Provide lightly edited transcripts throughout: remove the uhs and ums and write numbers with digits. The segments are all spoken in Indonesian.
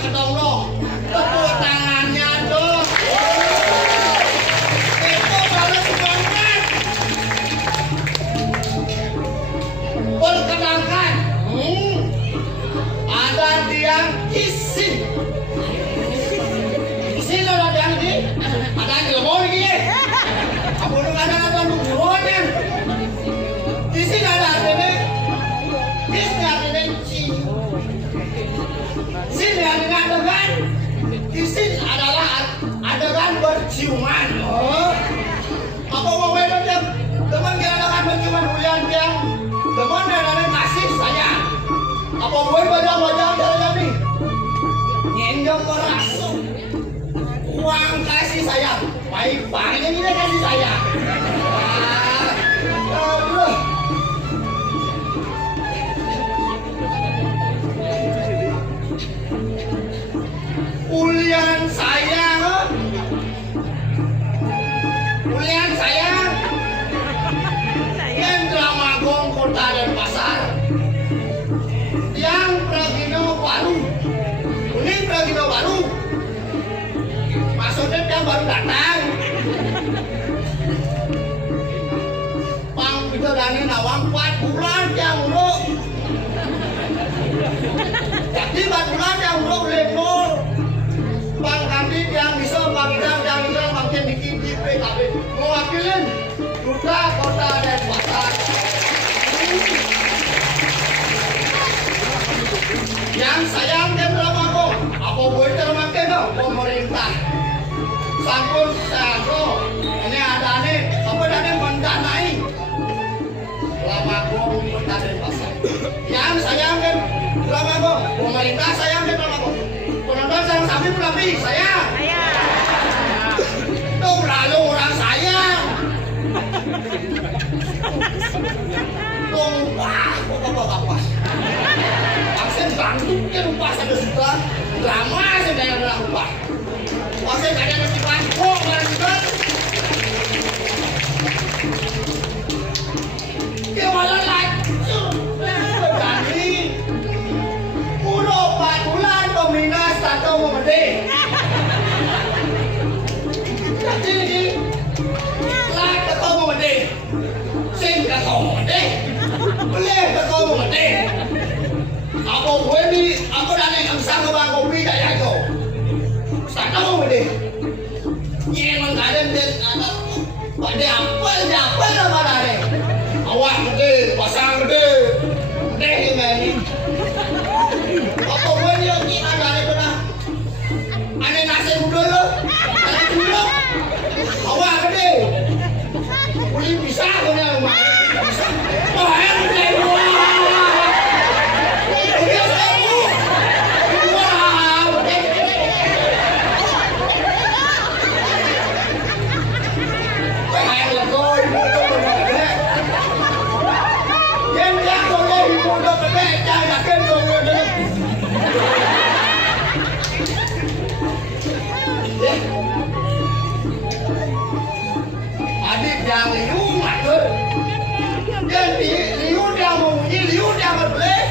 ke dong lo. Tepuk tangannya dong. Itu baru semangat. Perkenalkan, ada tiang isi. Isi lo ada yang di, ada yang lemon gini. Kamu udah ada nungguan. Isi ada artinya, isi artinya ci. Sin yang adegan, isi adalah adegan berciuman. Oh, apa mau main macam teman kita adegan berciuman hujan yang teman dan kasih sayang. Apa boleh baca-baca dalam ni? Ngendong merasuk uang kasih sayang. Baik banget ini kasih sayang. Aduh. Ulian sayang. Ulian sayang. Kendramagung Kota Denpasar. Yang Pragino baru. Ini Pragino baru. Maksudnya yang baru datang. Bang Peter Dani Nawang 4 bulan yang urut. Jadi 4 bulan yang urut lemur. Bang Kami yang bisa Bang yang bisa makin dikit di PKB. Mewakilin Duta Kota Denpasar. Yang sayang dan Dramagung, apa boleh termakai no? Pemerintah sampun sago ini ada nih apa ada mendanai Dramagung Kota Denpasar. Yang sayang dan Dramagung, pemerintah sayang dan Dramagung. Penonton sayang sapi berlebih sayang. Tuh lalu orang sayang. Tumpah, apa? Aksen bangkitnya lupa sampai sudah drama saja yang lupa. Aksen ada yang dipangkok dan juga. Gimana lanjut? Jadi, udah 4 bulan Dominas atau Memede. Jadi ini, lah ketemu Memede, sing ketemu Memede, boleh ketemu Memede. Apa gue ni, apa dah ni kamsang ke bang kopi tak jago. Tak tahu deh. Ni memang kadang dia apa nama dah ni. Awak gede, pasang gede, gede ni. Apa gue ni ada ni pernah. Ane nasi muda lo, nasi muda. Awak gede. Boleh bisa ke ni rumah. Oh, yang gede rumah. Adik yang liu mak dan liu dia mau bunyi liu dia berbeleh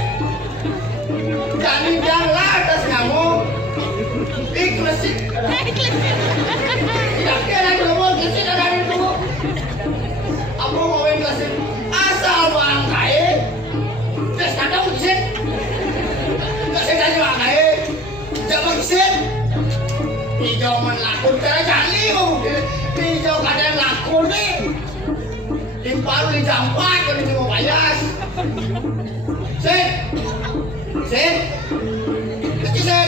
jadi yang lah atas kamu ikhlasin tidak kira kamu ikhlasin ada itu apa mau ikhlasin asal bang kaya terus kata ikhlasin tak saya tanya bang kaya jangan ikhlasin hijau melakun cara jali hijau kadang lakun ni limpah lu dijampak kalau dia mau bayar Sen kecil Sen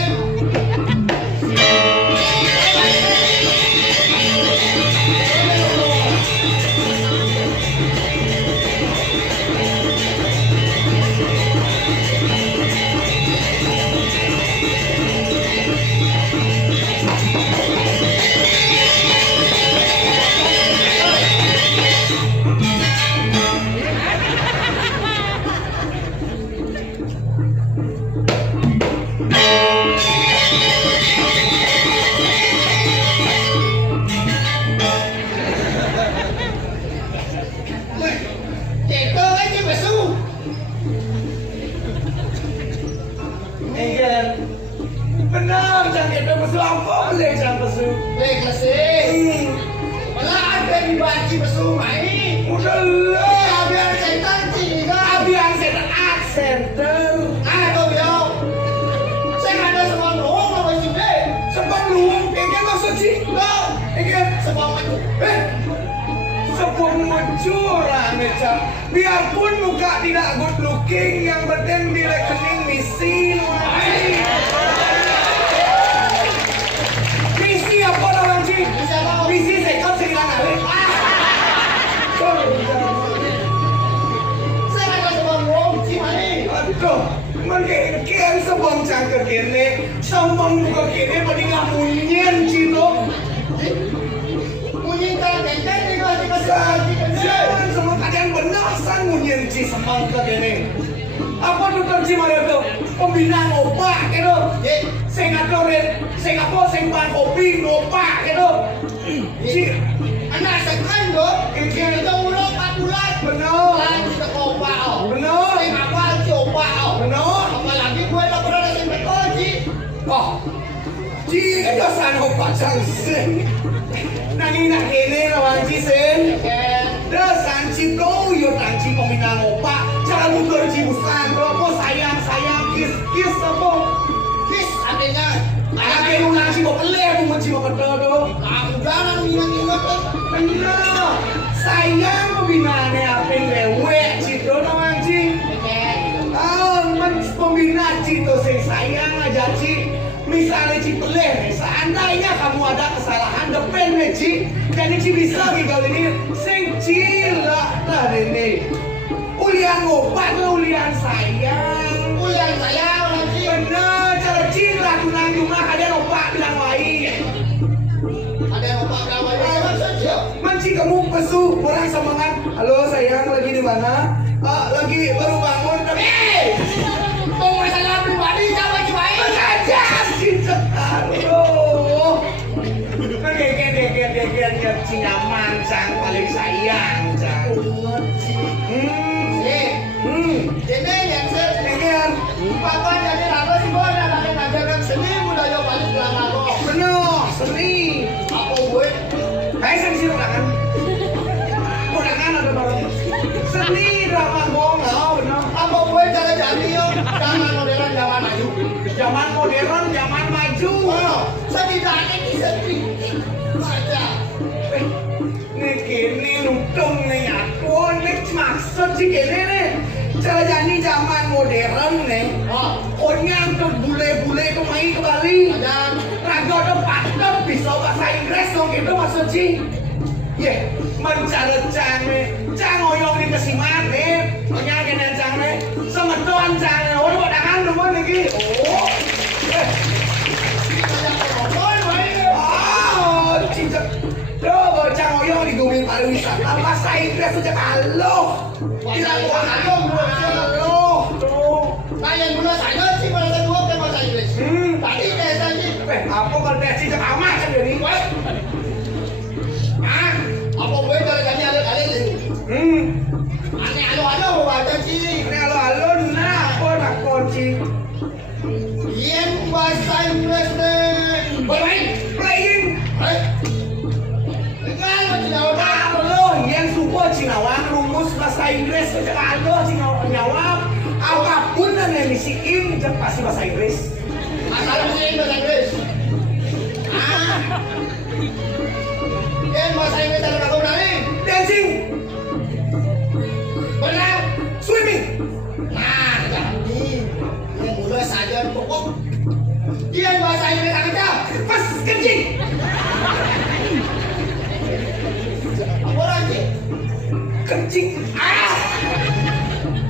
Benar, jangan kita pesu apa boleh jangan pesu. Baik lesih. Malah ada dibanci pesu mai. Udahlah. Biar setan cina. Abian setan center. Kau biar. Saya ada semua luang apa sih be? Sebab luang kayaknya maksud sih. Kau. Kayaknya Semua macam. sebuah mencurang Meca. Biarpun muka tidak good looking, yang penting di rekening misi. Misi apa namanya sih? Bisa kau. Misi sekot sekilang kali. Saya ada semua luang sih mai. Aduh, mungkin sebuah cangkir kene, sambang muka kene, paling nggak munyen cito. Munyin tak kenten ni kau di Jangan semua kalian benar sang munyen ci sembang ke kene. Apa tuh terci mana tuh? Pembinaan opak gitu. Singapura singpan kopi opak gitu. Ci, Anak sekan tu. Kita ulang 4 bulan. benar, Lagi tak opak. benar, Saya apa si opak. benar. Apalagi gue tak pernah nasi mereka ji. Oh, ci itu san opak sangsen. Nani nak kene lawan ci sen. Dasan ci do yo tanci pembinaan opak. Jangan mundur ci busan. Apa sayang kiss apa? Kis adanya. Agak lu nasi mau peleh aku menci mau kedodo. Kamu jangan ingat-ingat. Benar. Sayang pembinaannya apa lewek cito namanya ci. Pembina cito sayang aja ci. Misalnya ci peleh, seandainya kamu ada kesalahan depan ci, jadi ci bisa kali ini sing cilak tadi ini. Ulian ngobat ulian sayang. Ulian sayang lagi. Bener, cara cilak tunang rumah ada opak bilang lain. Ada yang opak kawan yang saja. Manci kamu pesu, orang semangat. Halo sayang, lagi di mana? Lagi baru bangun tapi. Kau masalah pribadi jangan baik. Saja cinta. Aduh. Deket yang cinyaman sang paling sayang sang. Ini yang saya Deket. Papa jadi apa sih boy? Ada ngajaran seni budaya balik lama kok. Bener, seni. Apa gue? Hai seni sih udangan. Udangan ada barang. Seni drama ngomong, bener. Apa gue cara jadi yo? Zaman modern zaman maju. Zaman modern, zaman maju. Oh, setidaknya bisa sedikit saja. Nih kini lutung nih aku nih maksud sih kini nih cara jadi zaman modern nih. Oh, Konya untuk bule-bule itu main ke Bali. dan Raga udah patut bisa bahasa Inggris dong gitu maksud sih. Ye, mencari cang oyong di kesimat nih. Konya kena cang nih. Semeton cang nih. Udah tangan dulu nih. Oh, cicak. Coba cang oyong di Gumil pariwisata bahasa Inggris sejak halo. Tidak halo. Tuh. Kalian dulu saya sih pada saya dua ke bahasa Inggris. Tadi kayak tadi. Apa kalau teksi cek amat kan jadi? Ah, apa gue cara jadi ada Aneh alo mau baca sih. Ini halo nah apa nak kunci? Yen bahasa Inggris deh. Playing. Enggak, mau tidak udah. Lo yang suka Cinawang rumus bahasa Inggris sejak halo Cinawang. Apapun yang misiin cek pasti bahasa Inggris. Asal ini bahasa Inggris. Ah. Yen bahasa Inggris ada aku berani. Dancing, Benar. swimming, Nah, jadi yang mulai saja pokok. Yen bahasa Inggris aja. pas kencing, Apa lagi? kencing.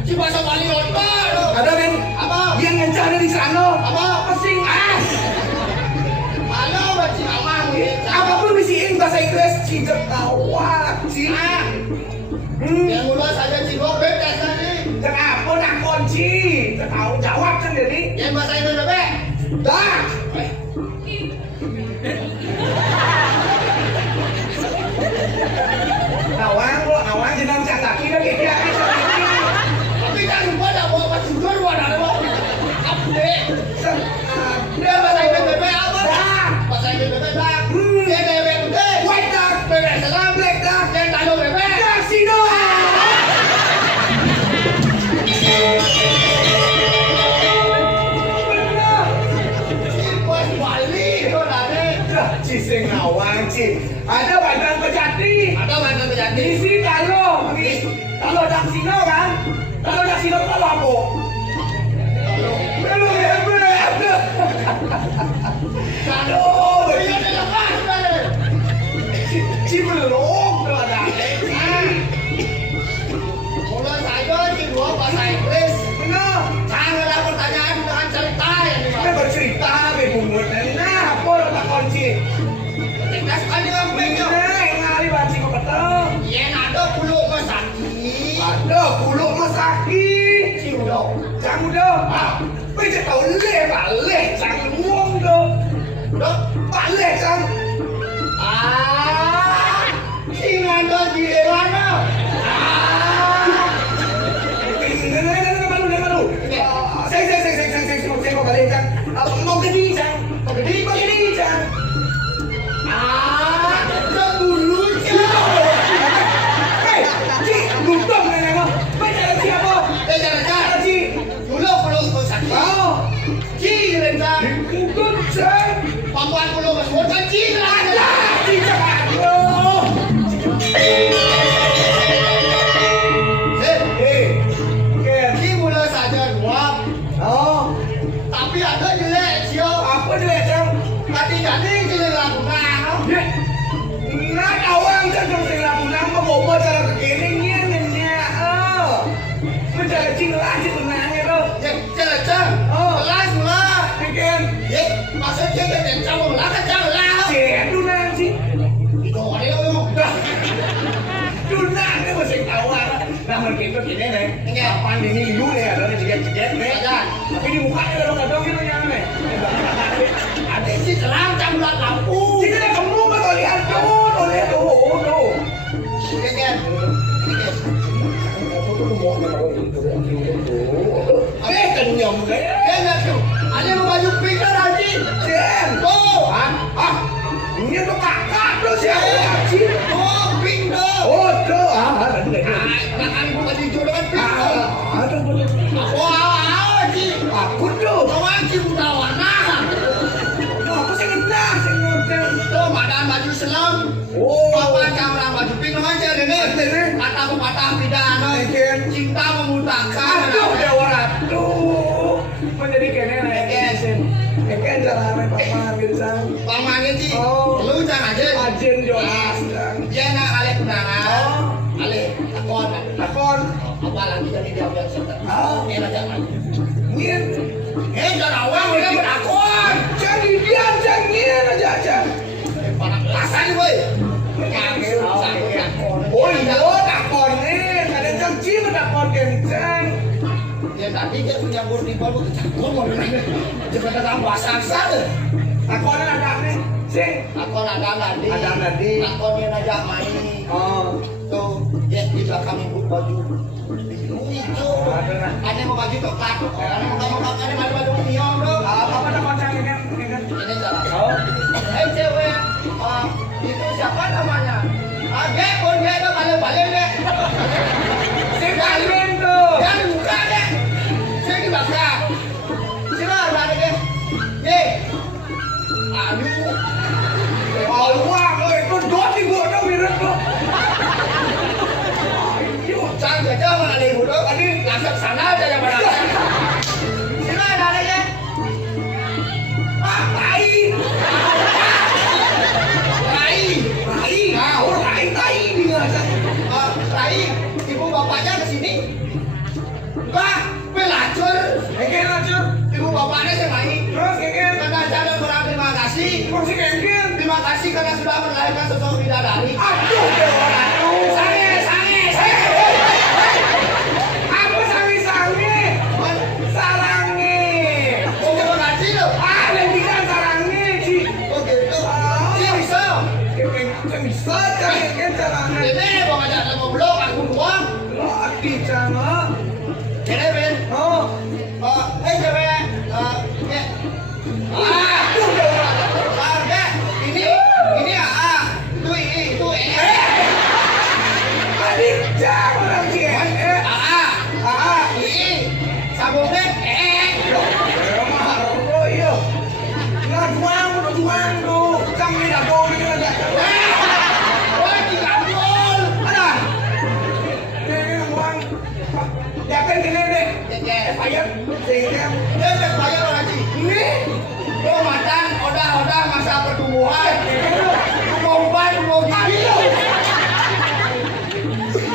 Si bahasa Bali otak. Ada men? Apa? Yang ngencana di sana. Apa? Pesing. Halo, baca nama gitu. Apapun misiin bahasa Inggris cicak tawa cik. Yang mulai saja Cibok bebas tadi. Cek apa nak kunci? Cek tahu jawab kan jadi. Yang bahasa Inggris bebas. Dah. Awang jenang cak laki dah kira Tapi jangan lupa dah bawa pas tidur wadah bawa. Update. Dia bahasa Inggris bebas. Ci sing ngawang Ci. Ada bantuan Pejati. Ada bantuan Pejati. Isi kalau daksino kan? Kalau daksino itu kalau apa? Belum hebat. Aduh, ini ada lepas kan? Ci belum ada. Mulai saja di dua bahasa Inggris. Benar. Janganlah pertanyaan dengan cerita yang Kita dimaksud. bercerita bebungut. Nah, apa tak kunci? Ketika sekali ngapainnya? Nah, ngali banci kok ketemu. Yang ada puluh masaki. Ada kulo masaki. Ciudok. Jangan udah. Bây giờ tao balik jangan uang dong. Dok. Balik jangan. Singan do di mana? Saya mau balik jangan. Mau gede jangan. Mau gede jangan. Sebulunya. Hei, Ci, luntang nenek lo. Bicara siapa? Jangan. Dulu puluh masaki. Oh, Ci rendang. ikut jangan. Pamuan puluh masaki. Ci Ada, rendang. Ci jangan. Oh. Ci mulai saja dua. Oh, Tapi ada jelek sio. apa dia jangan? Tadi jadi jelek lakukan. Nak awang jangan sing laku nama bobo cara kekiringnya nenya. Menjadi cinglah ci tenangnya lo. Jelek. Kelas mula. Mungkin Maksudnya jelek campur lah kan campur lah. cedu nanti. Itu ada yang Dunang ni masih awang. Nah mungkin tu kini nih. Kapan ini liu nih ada nih jeget nih. Tapi di mukanya kadang-kadang gitu yang nih. ada si selang campur lampu. Sini dah kamu bakal lihat tuh, lihat tuh. Kan? Kenyam deh. Kan tu. Ada yang baju pink kan Haji? Jen. Oh, Ini tuh kakak tuh siapa? Cik. oh pink dah. Oh tuh, ada. Kan ibu baju hijau dengan pink dah. Ada betul. Wah, Haji. Aku tuh. Kau Haji muda warna. Aku sih kenal, sih ngomong. Tuh badan baju selam. Oh. Apa camra baju pink aja ini. Kata pepatah pidana. Cinta membutakan. Aduh, dewa ratu. Menjadi kene nih. Eken jalan paman gitu sang. Pamannya Ci. Oh. Lu jangan aja. Ajen Jonas sang. Dia nak alih undangan. Alih takon. Takon. Apa lagi jadi dia yang serta. Oh. Jangan. Ngin. Jangan awang dia berakon. Jadi dia jangin aja. Pada kelasan boy. Oh iya, takon nih. Kadang janji takon kencang. Ya tadi dia menyambut di bawah kecakun mau bilang. Jangan datang bahasa sana. Takon ada nih. Sing. Takon ada nadi. Ada nadi. Takon dia ngajak main. Oh. Tuh, dia di belakang ibu baju biru hijau. Ada yang mau baju coklat. Ada baju neon bro. Apa takon cangin kan? Ini jalan. Oh. Cewek, itu siapa namanya? Gek, pun gek itu balik-balik deh. Sing kalian tuh. Yang buka deh. Saya di belakang. Sini ada deh. Ye. Aduh. Awang lo itu dua di gua dong mirip lo. Ayo, Jangan saja mana nih udah tadi langsung sana aja yang mana. Sini ada deh. tai. Tai di ngajak. Rai, ibu bapaknya ke sini. Wah, pelacur. Keken aja. Ibu bapaknya saya main. Terus keken. Karena saya berang terima kasih. Masih keken. Terima kasih karena sudah melahirkan sosok bidadari. Aduh, dewa ratu. Sange. Apa sangi-sangi? Sarangi. Oh, terima kasih loh. Yang bilang sarangi, Ci. Oh gitu. Iya bisa. Keken bisa, keken sarangi. Ini mau ngajak sama blog aku doang. Lo adi jangan. Ini Ben. Oh. Cewek. Ya. Aduh, dewa ratu. Ini itu Adik jangan, Ci. ini sabungnya Mahal, oh iya. Nah, juang tuh. Kang ini dago ini ada. Wah, digambol. Ada. Ini uang. Ya kan gini deh. Bayar. Sehingga Dia bayar orang Ci. ini Lo macan, odah masa pertumbuhan. Umpan, mau gigi.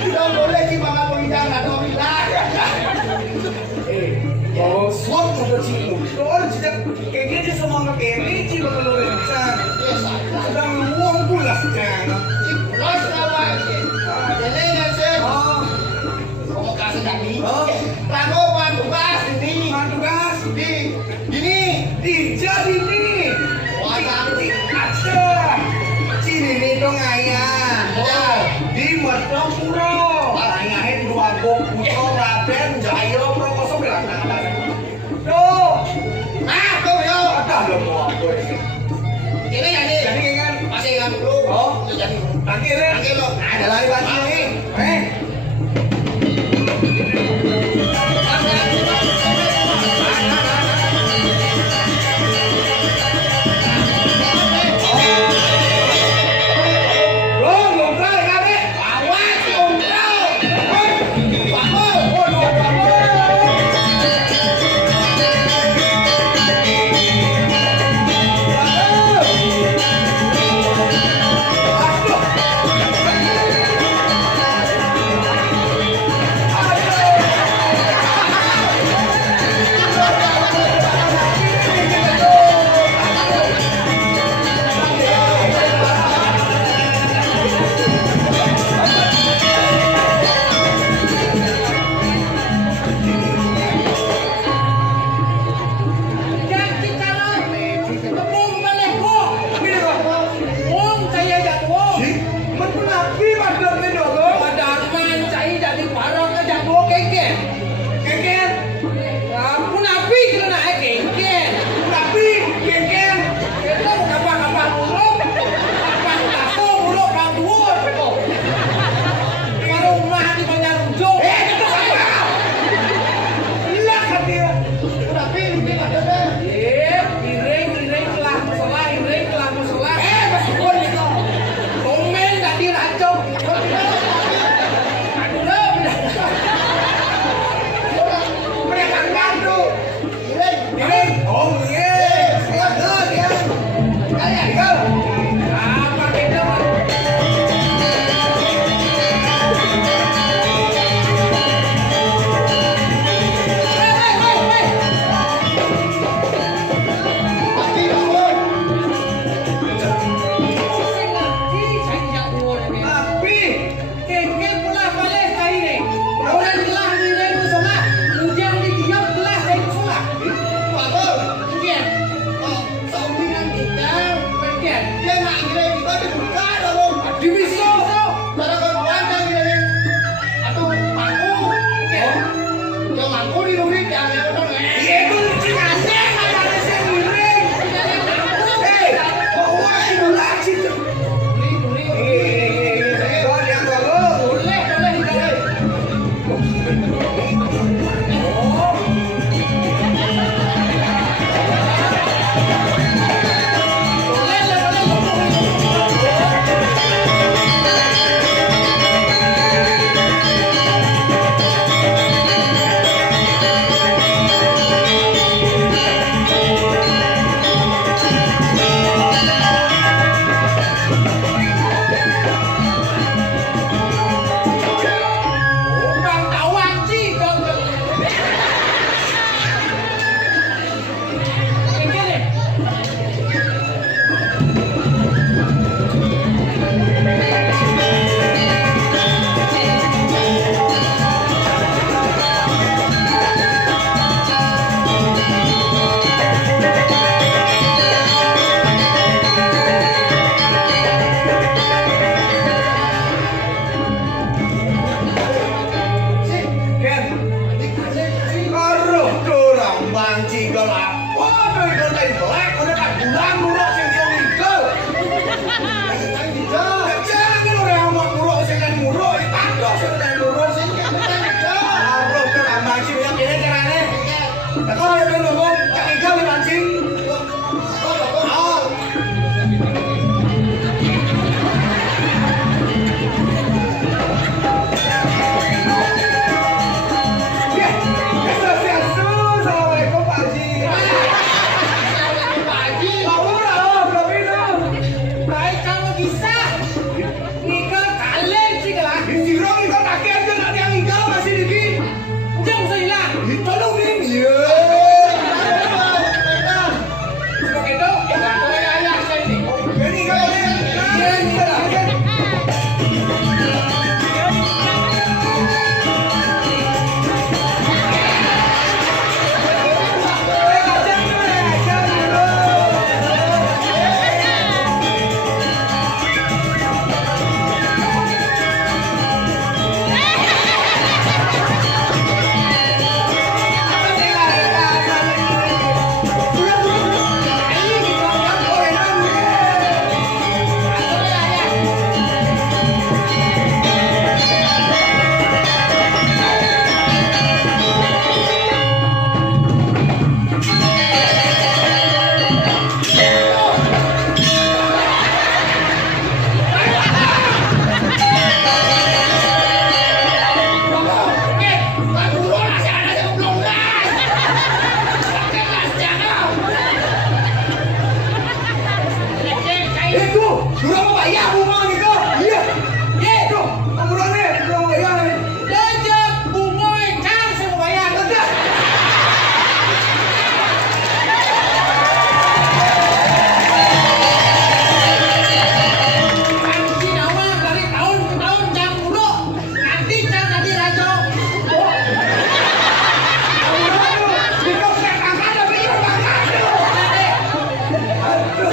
Lo boleh Ci bangga penginjang atau bilang. oh, swap motor cium. Orang tidak kayak gini semua nggak kayak ini sih bakal lencang. Sedang uang pulas jangan. Los apa? Jadi nasi. Oh, Kamu kasih tadi. Oh. Lagu buat tugas ini. tugas Di gini. jadi nih. Wah, Cantik ada. Cini nih dong ayah. Oh. Di Martapura. Tanyain dua Puto Raden Jaya Prokoso bilang ada. Tuh, Ah, tuh yo. ada belum mau aku ini. Ini Jadi kan, masih ingat dulu. Oh. Jadi. akhirnya Oke lo. ada lari baju nih. Belum try kali. Awas dong, bro. Bangun. Waduh, kamu.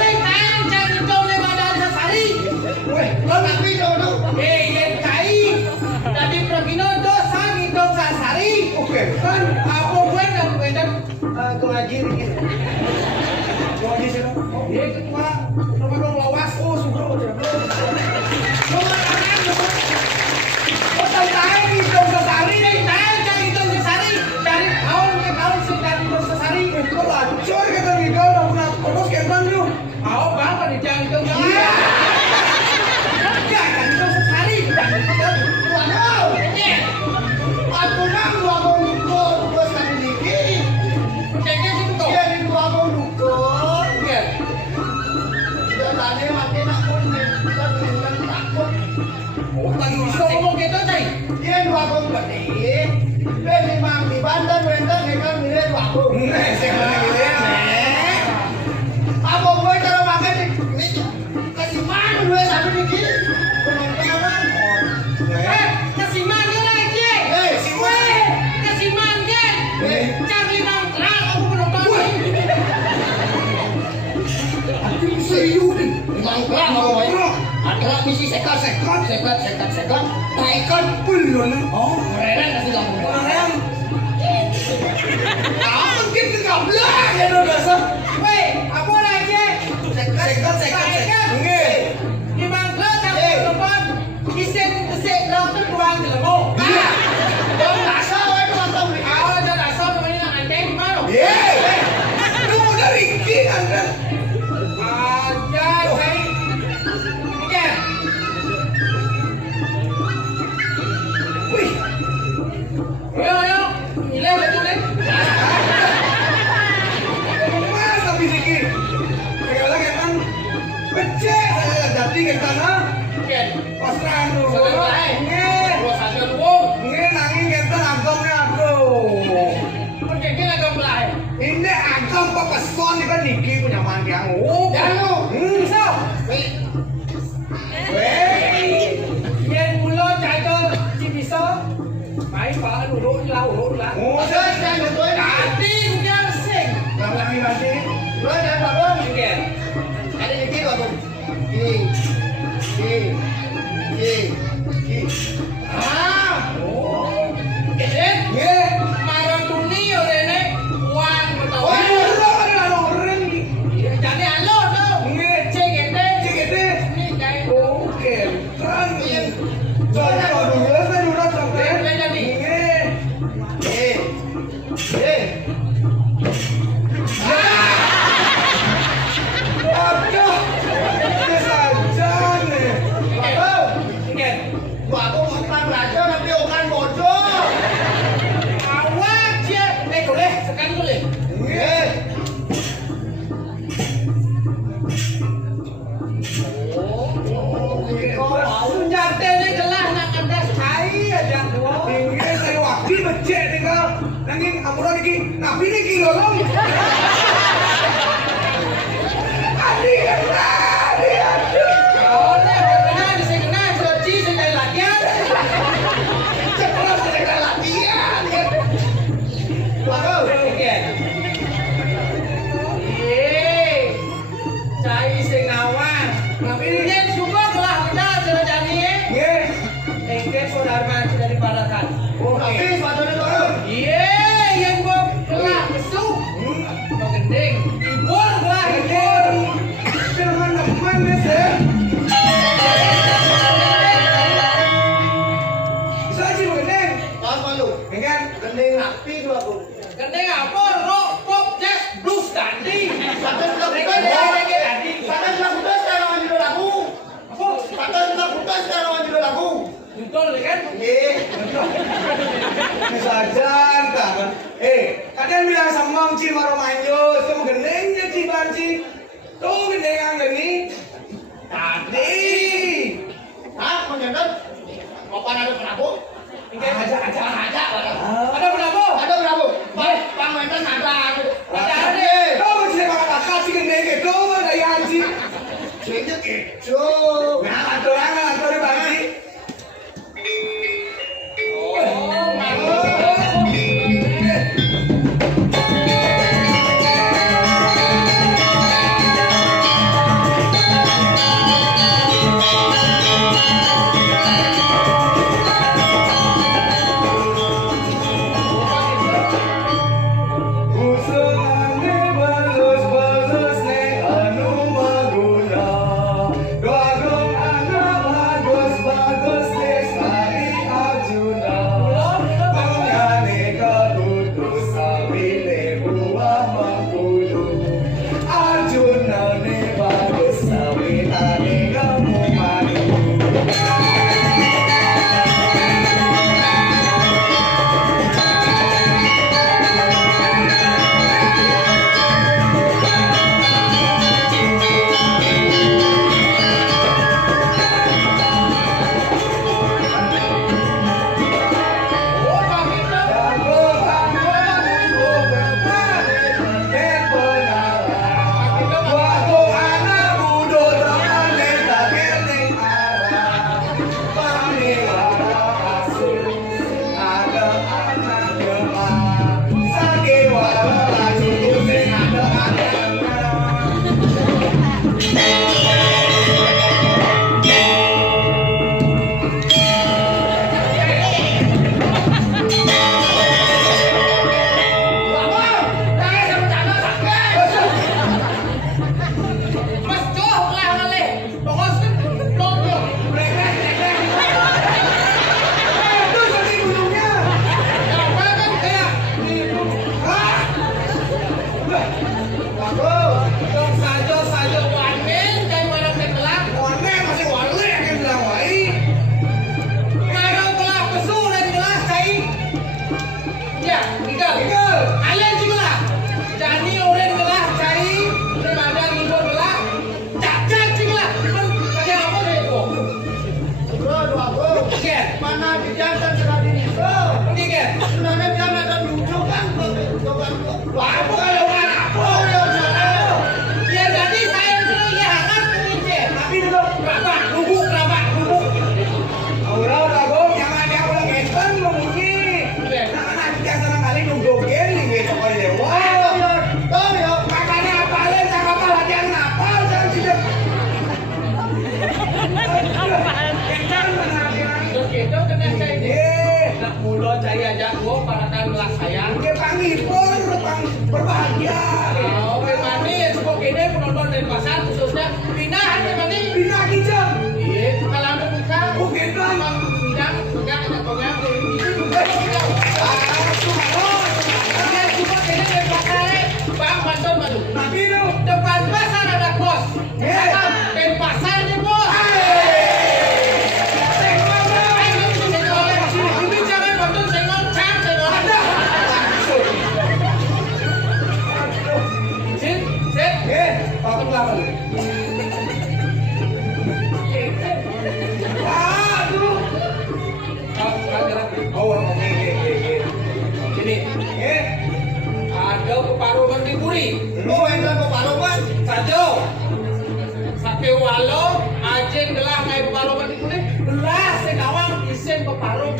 Weh, kan cari kau le badan sasari. Weh, lo tapi jodoh. Yen kai. Tadi prabino dosa gitu sasari. Oke. Kan aku gue dan gue dan Tuh ngaji nih. Tuh ngaji sih. dia ketua rumah dong lawas. Oh, subro. Rumah tangan, rumah. Oh, tahu gitu sesari. Ini tahu cari itu sasari. Dari tahun ke tahun sedang itu sasari. Itu lacur kata Miguel udah pernah terus kentang tuh. Mau bapak di jangan itu jangan. Iya. Jangan itu sasari. Waduh. Iya. Aku nang dua mau nukul, bos tadi dikit. Kayaknya sih betul. Dia di dua mau nukul. Iya. Dia tadi makin aku nih, kita bilang takut. Oh, tadi bisa ngomong gitu, Cai. Dia dua mau gede. Dia di mang di Banten, Banten, dia kan milih dua mau. Nih, saya ngomong gitu ya. Apa gue cara makan ini kasih mana gue sampai dikit. Penonton. Kasih mangga lagi. Kasih mangga. Cari mangga, aku belum tahu. Aku serius nih. Mangga mau main. Ada misi sekat. Taikan Belum. Oh, keren kasih kamu. keren. Ah, mungkin kegablak ya udah dasar. Weh, apa lagi? Sekat. Nggih. Di mangga kamu depan. Isen kesek dokter buang di lembu. Dong rasa gue nonton nih. Awal dan asal temenin anjing di mana? Yeay. Lu udah Ricky Anda. Aja, Cai. Iya. Wih, Yo. Ile betul deh. mas tapi Ricky. Kayak lagi kan becek saya jadi ke sana. Iya. Pasrah lu. Selesai. Nggih. Gua sadar gua. Nggih nanging kita agongnya aduh. Pergi agak mulai. Ini agam Papa Son ini kan Niki punya mandiang. Jangan lu. Bisa. Wih, Weh. Yen mulo jago cibiso. Mai pa urut lah. Oh, terus yang betul ini. Tadi udah sing. lagi lagi. Gue dan babong. Iya. Ada dikit babong. Ki. Ah. Oh. Gede. Nggih. Marang dunia rene. Uang betul. Wah, ada orang ini. Jadi halo tuh. Nggih. Cek gede. Cekete. Ini kayak. Oke. Kan. Coba dulu saya udah sampai. Jadi. Nggih. Aduh. Ini saja nih. Babong. Iya. Babong bukan raja tapi bukan bodoh. Awak je. Boleh. Sekarang boleh. Nggih. Senjata ini gelas nak ada sekali aja tuh. Inggih saya wakil becek nih kau. Nanging ampun niki, nabi niki lolong. Adik aduh. Oh, kena bisa kena soci sekali latihan. Cepet saya latihan. Babong. Oke. Iya. Cai sing awan. Tapi ini suka kelah udah sudah jadi. Nggih. Engke saudara sudah dipadakan. Tapi sepatunya babong. Iya, yang gua kelah besuk. Mau gending. Ibur kelah ibur. Jangan nemen ya, Sir. Bisa sih bener. Tahu malu. Kan? Gending rapi tuh babong. Gending apa? Rock, pop, jazz, blues, dandi. Satu sudah Gending putus ya. gending dandi. Satu sudah putus sekarang judul lagu. Apa? Satu sudah putus sekarang judul lagu. Betul kan? Iya. Bisa jangan. Kalian bilang sama Ci baru manjus, kamu gendengnya Ci Banci. Tuh gendengan gini. Tadi. Hah, mengendot? Kapan ada penabuk? Aja. Ada berapa? Ada berapa? Bang Wenten ada. Ada. Kamu sih makan akal sih gendengnya. Kamu ada yang Ci. Sehingga gitu. Nah, aturan di Banci. Oh, mantap. Oke, panghibur, berbahagia. Oh, Mani, sebab ini penonton dari pasar khususnya pindah aja Mani. Pindah kijang. Iya, kalau ada buka. Oke, bang. Bang, pindah, enggak ada pengang. Iya, sebab ini dari pasar. Bang, bantuan madu. Tapi lu. Depan pasar ada bos. Eh. Dan pasar nih bos. Ini jangan bantuan sengon, cang sengon. Ada. Sit, sit. Patung belakang. Aduh. Oh, oke. Ini ada peparuh berdiburi. Lu yang keparuan. Sajo. Sake walo, ajeng gelah kayak peparuh berdiburi. Belah sekawang isen peparuh.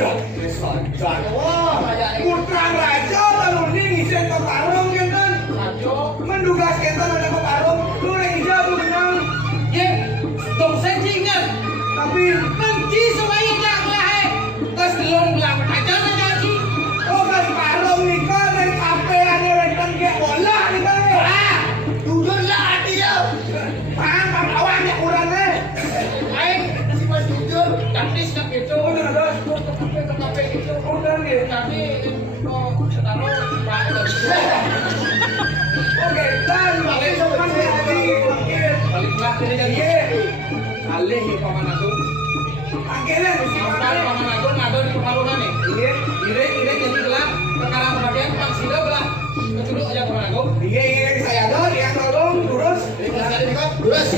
Wah, kayak Putra raja talun ini ngisen ke parung kan. Sajo. Mendugas kenton ada ke parung. Lu yang hijau tuh menang. Ye, dong saya jingan. Tapi Benci semuanya tak lah. Terus belum bilang aja aja sih. oh kan parung nih kan dari kafe ada rentan kayak bola nih kan. jujur lah dia. Paham awalnya kurangnya. Baik, Si Mas jujur. gadis nak gitu. Udah ada. Ke kafe gitu. Udah nih. Tapi oh taruh baik. Oke, dan Balik kan jadi baliklah sini jadi. Iya. Alih ya paman aku. Akhirnya Paman paman aku ngado di pertarungan nih. Iya. Irek jadi gelah. Sekarang kemudian Pak Sido gelah. Keduduk aja paman aku. Iya saya dong yang tolong lurus. Jadi kan terus.